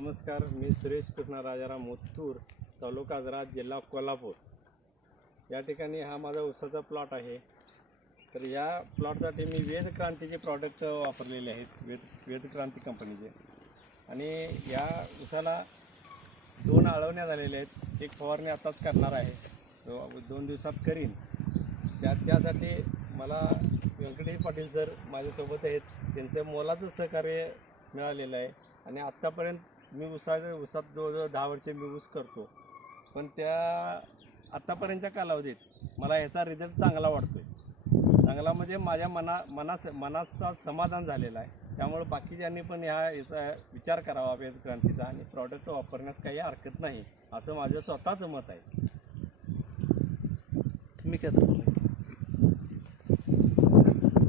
नमस्कार, मी सुरेश कृष्ण राजाराम मुत्तूर, तालुका आजरा, जिल्हा कोल्हापूर. या ठिकाणी हा माझा ऊसाचा प्लॉट आहे. तर या प्लॉटसाठी मी वेदक्रांतीचे प्रॉडक्ट वापरलेले आहेत, वेदक्रांती कंपनीचे. आणि या ऊसाला 2 आळवण्या झालेल्या आहेत. एक फवारणी आताच करणार आहे, 2 दिवसात करीन. त्यासाठी मला व्यंकटेश पाटील सर माझ्यासोबत आहेत. त्यांचं मोलाचं सहकार्य मिळालेलं आहे. आणि आत्तापर्यंत मी ऊसात जवळजवळ 10 वर्षे मी ऊस करतो. पण त्या आत्तापर्यंतच्या कालावधीत मला ह्याचा रिझल्ट चांगला वाटतो आहे. चांगला म्हणजे माझ्या मनाचा समाधान झालेला आहे. त्यामुळे बाकीच्यांनी पण याचा विचार करावा वेदक्रांतीचा आणि प्रॉडक्ट वापरण्यास काही हरकत नाही, असं माझं स्वतःचं मत आहे. तुम्ही काय तर बोला.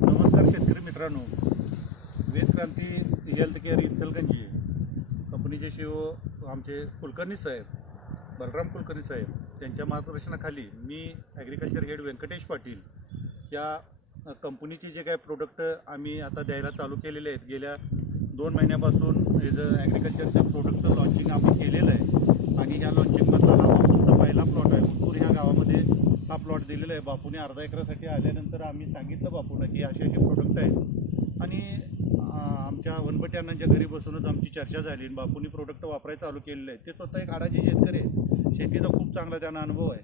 नमस्कार शेतकरी मित्रांनो, वेदक्रांती हेल्थ केअर इचलकरंजी कंपनीचे CEO आमचे कुलकर्णी साहेब, बलराम कुलकर्णी साहेब, त्यांच्या मार्गदर्शनाखाली मी ॲग्रिकल्चर हेड व्यंकटेश पाटील या कंपनीचे जे काही प्रोडक्ट आम्ही आता द्यायला चालू केलेले आहेत, गेल्या 2 महिन्यापासून ॲग्रिकल्चरचं प्रोडक्टचं लॉन्चिंग आम्ही केलेलं आहे. आणि ह्या लॉन्चिंगमधला हा बापूंचा पहिला प्लॉट आहे. मुत्तूर ह्या गावामध्ये हा प्लॉट दिलेला आहे. बापूने अर्धा एकरासाठी आल्यानंतर आम्ही सांगितलं बापूंना की असे हे प्रोडक्ट आहेत. आणि आमच्या वनपटी अण्णांच्या घरी बसूनच आमची चर्चा झाली आणि बापूंनी प्रोडक्ट वापरायला चालू केलेलं आहे. ते स्वतः एक हाडाचे शेतकरी आहे. शेतीचा खूप चांगला त्यांना अनुभव आहे.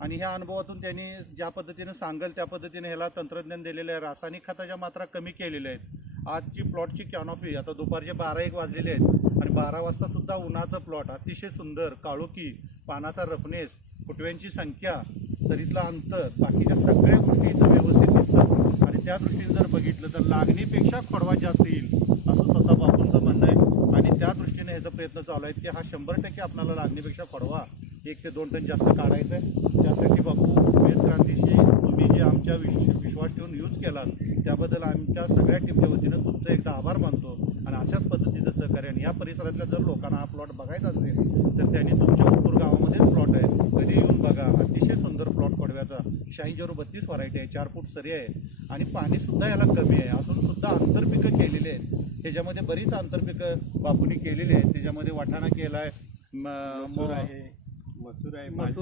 आणि ह्या अनुभवातून त्यांनी ज्या पद्धतीनं सांगेल त्या पद्धतीने ह्याला तंत्रज्ञान दिलेलं आहे. रासायनिक खताच्या मात्रा कमी केलेल्या आहेत. आजची प्लॉटची कॅनॉपी आता दुपारचे 12-1 वाजलेले आहेत आणि 12 वाजतासुद्धा उन्हाचा प्लॉट अतिशय सुंदर, काळोखी, पानाचा रफनेस, फुटव्यांची संख्या, सरीतला अंतर, बाकीच्या सगळ्या गोष्टी इथं व्यवस्थित दिसतात. आणि त्या दृष्टीने जर बघितलं तर लागणीपेक्षा खोडवा जास्त येईल असं स्वतः बापूंचं म्हणणं आहे. आणि त्या दृष्टीने ह्याचा प्रयत्न चालू आहे की हा 100% आपल्याला लागणीपेक्षा खोडवा 1 ते 2 टन जास्त काढायचं आहे. त्यासाठी बापू वेदक्रांतीशी तुम्ही जे आमच्या विश्वास ठेवून यूज केलात त्याबद्दल आमच्या सगळ्या टीमच्या वतीनं तुमचं एकदा आभार मानतो. आणि अशाच पद्धतीचं सहकार्य आणि या परिसरातल्या जर लोकांना हा प्लॉट बघायचा असेल तर त्यांनी तुमच्या उत्तूर गावामध्येच प्लॉट आहे, कधी येऊन बघा. अतिशय सुंदर प्लॉट खोडव्याचा, 8632 व्हरायटी आहे, 4 फूट सरी आहे आणि पाणीसुद्धा याला कमी आहे. असून सुद्धा आंतरपिकं केलेली आहेत. त्याच्यामध्ये बरीच आंतरपिकं बापूंनी केलेली आहेत. त्याच्यामध्ये वाटाणा केला आहे, मसूर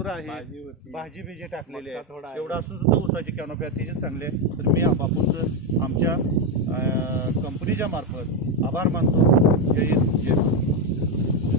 आहे, भाजी बिजी टाकलेली आहे. एवढं असून सुद्धा ऊसाची कॅनॉपी अतिशय चांगली आहे. तर मी बापूंचं आमच्या कंपनीच्या मार्फत आभार मानतो. जय हिंद, जय भारत.